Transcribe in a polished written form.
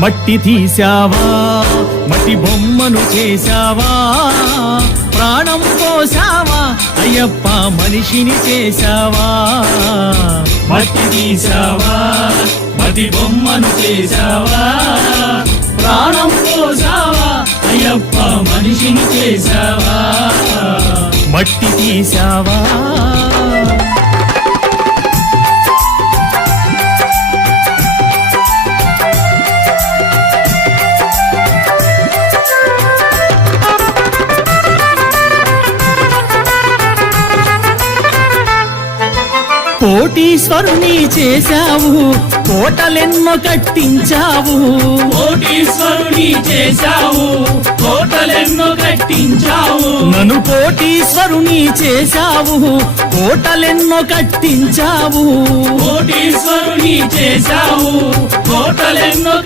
మట్టి తీసావా మట్టి బొమ్మను చేశావా ప్రాణం పోసావా అయ్యప్ప మనిషిని చేశావా మట్టి తీసావా మట్టి బొమ్మను చేశావా ప్రాణం పోసావా అయ్యప్ప మనిషిని చేశావా మట్టి తీసావా కోటీశ్వరుని చేశావు కోటలెన్నో కట్టించావు కోటీశ్వరుని చేశావు కోటలెన్నో కట్టించావు నన్ను కోటీశ్వరుని చేశావు కోటలెన్నో కట్టించావు కోటీశ్వరుని చేశావు కోటలెన్నో